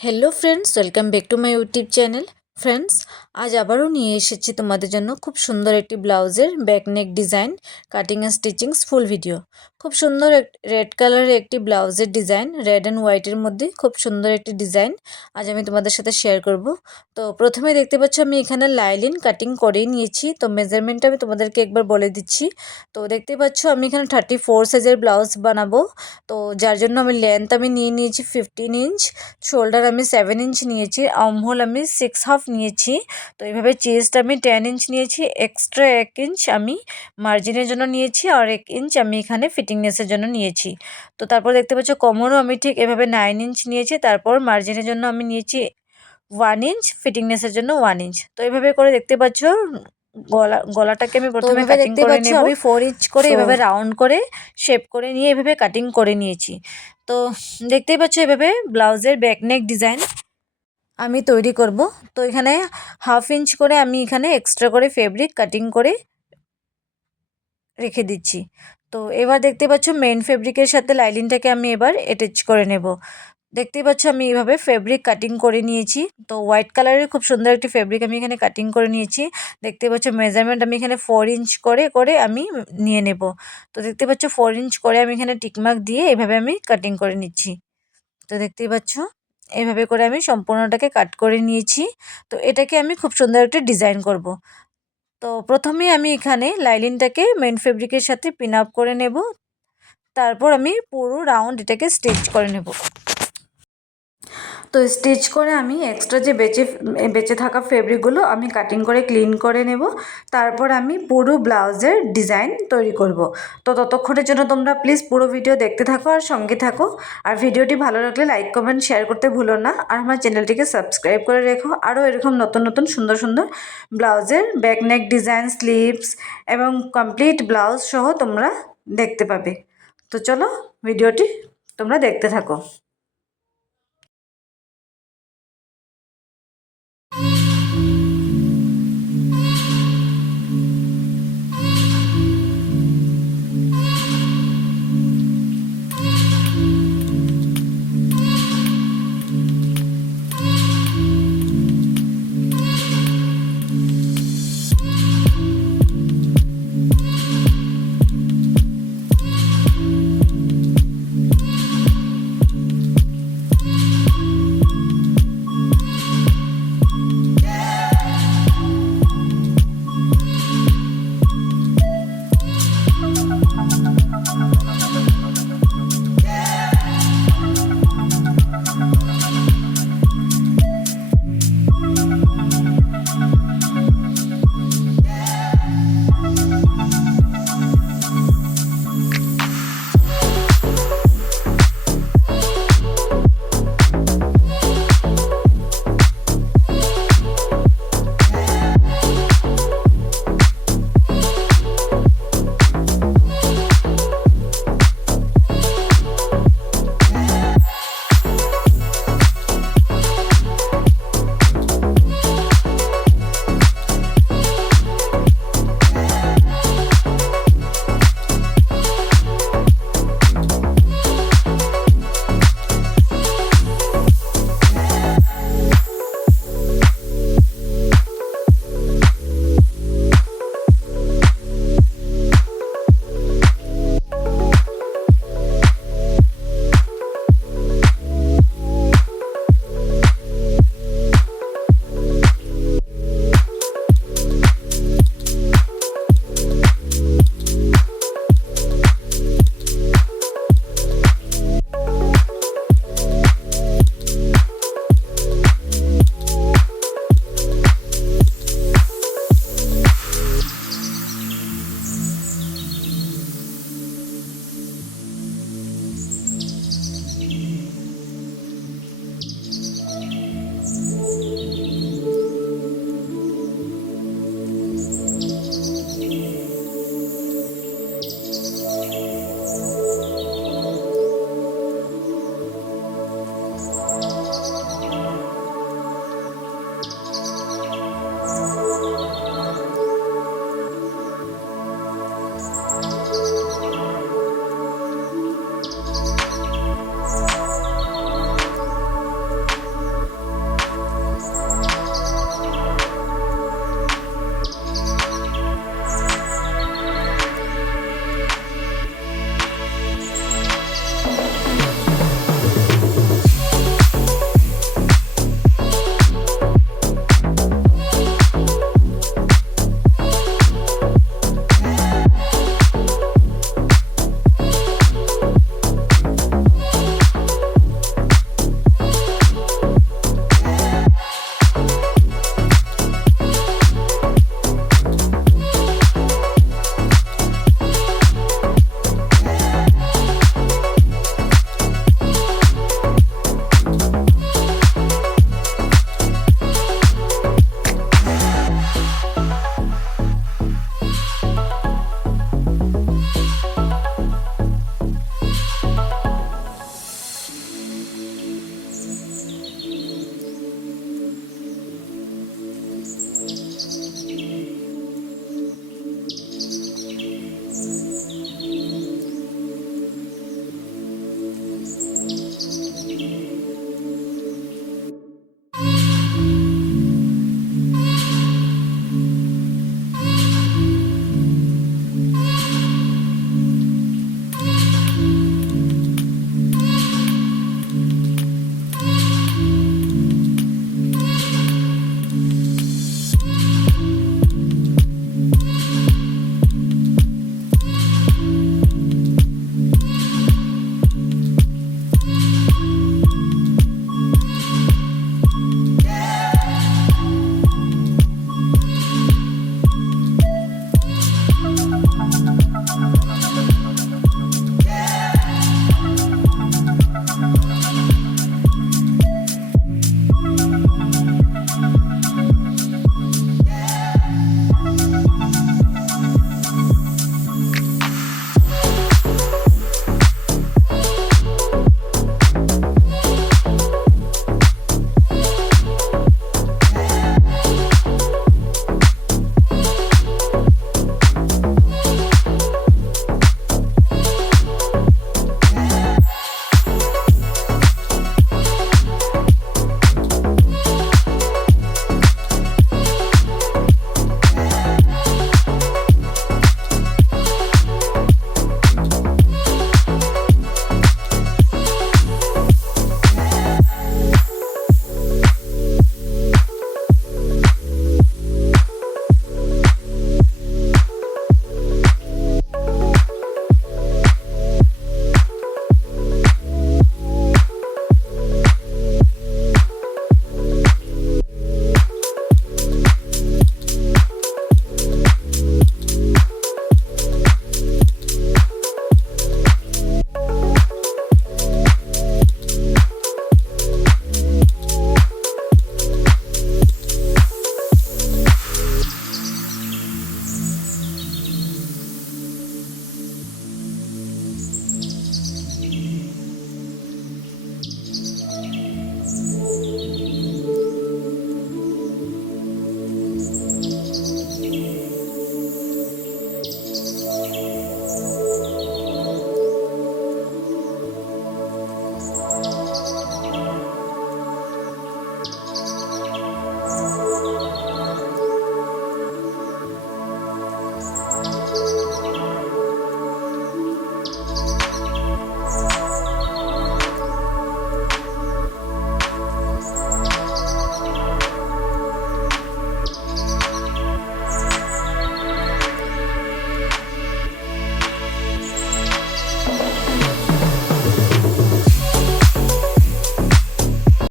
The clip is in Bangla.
Hello friends, welcome back to my YouTube channel. Friends, আজ আবারও নিয়ে এসেছি তোমাদের জন্য খুব সুন্দর একটি ব্লাউজের back neck design, cutting and stitchings full video. খুব সুন্দর রেড কালারের একটি ব্লাউজের ডিজাইন, রেড অ্যান্ড হোয়াইটের মধ্যে খুব সুন্দর একটি ডিজাইন আজ আমি তোমাদের সাথে শেয়ার করব। তো প্রথমে দেখতে পাচ্ছ আমি এখানে লাইলিন কাটিং করেই নিয়েছি। তো মেজারমেন্টটা আমি তোমাদেরকে একবার বলে দিচ্ছি। তো দেখতে পাচ্ছ আমি এখানে 34 সাইজের ব্লাউজ বানাবো। তো যার জন্য আমি লেন্থ আমি নিয়ে নিয়েছি 15 ইঞ্চ, শোল্ডার আমি 7 ইঞ্চ নিয়েছি, আর্মহোল আমি 6.5 নিয়েছি। তো এইভাবে চেস্ট আমি 10 ইঞ্চ নিয়েছি, এক্সট্রা 1 ইঞ্চ আমি মার্জিনের জন্য নিয়েছি, আর 1 ইঞ্চ আমি এখানে ফিটিংনেসের জন্য নিয়েছি। তো তারপর দেখতে পাচ্ছ কোমরও আমি ঠিক এভাবে 9 ইঞ্চ নিয়েছি, তারপর মার্জিনের জন্য আমি নিয়েছি 1 ইঞ্চ, ফিটিংনেসের জন্য 1 ইঞ্চ। তো এইভাবে করে দেখতে পাচ্ছ গলাটাকে আমি প্রথমে কাটিং করে নেব। আমি 4 ইঞ্চ করে এভাবে রাউন্ড করে শেপ করে নিয়ে এভাবে কাটিং করে নিয়েছি। তো দেখতেই পাচ্ছ এভাবে ব্লাউজের ব্যাক নেক ডিজাইন আমি তৈরি করব। তো এখানে 1/2 ইঞ্চ করে আমি এখানে এক্সট্রা করে ফেব্রিক কাটিং করে রেখে দিচ্ছি। তো এবার দেখতে পাচ্ছ মেন ফেব্রিকের সাথে লাইলিনটাকে আমি এবার অ্যাটাচ করে নেব। দেখতেই পাচ্ছ আমি এইভাবে ফেব্রিক কাটিং করে নিয়েছি। তো হোয়াইট কালারের খুব সুন্দর একটি ফেব্রিক আমি এখানে কাটিং করে নিয়েছি। দেখতে পাচ্ছ মেজারমেন্ট আমি এখানে 4 ইঞ্চ করে করে আমি নিয়ে নেব। তো দেখতে পাচ্ছ 4 ইঞ্চ করে আমি এখানে টিকমার্ক দিয়ে এভাবে আমি কাটিং করে নিচ্ছি। তো দেখতেই পাচ্ছ এইভাবে করে আমি সম্পূর্ণটাকে কাট করে নিয়েছি। তো এটাকে আমি খুব সুন্দর একটা ডিজাইন করব। তো প্রথমে আমি এখানে লাইলিনটাকে মেন ফেব্রিকের সাথে পিন আপ করে নেব, তারপর আমি পুরো রাউন্ড এটাকে স্টিচ করে নেব। তো স্টিচ করে আমি এক্সট্রা যে বেঁচে থাকা ফেব্রিকগুলো আমি কাটিং করে ক্লিন করে নেব। তারপর আমি পুরো ব্লাউজের ডিজাইন তৈরি করব। তো ততক্ষণের জন্য তোমরা প্লিজ পুরো ভিডিও দেখতে থাকো আর সঙ্গে থাকো। আর ভিডিওটি ভালো লাগলে লাইক কমেন্ট শেয়ার করতে ভুলো না। আর আমার চ্যানেলটিকে সাবস্ক্রাইব করে রেখো। আরও এরকম নতুন নতুন সুন্দর সুন্দর ব্লাউজের ব্যাক নেক ডিজাইন, স্লিভস এবং কমপ্লিট ব্লাউজ সহ তোমরা দেখতে পাবে। তো চলো ভিডিওটি তোমরা দেখতে থাকো।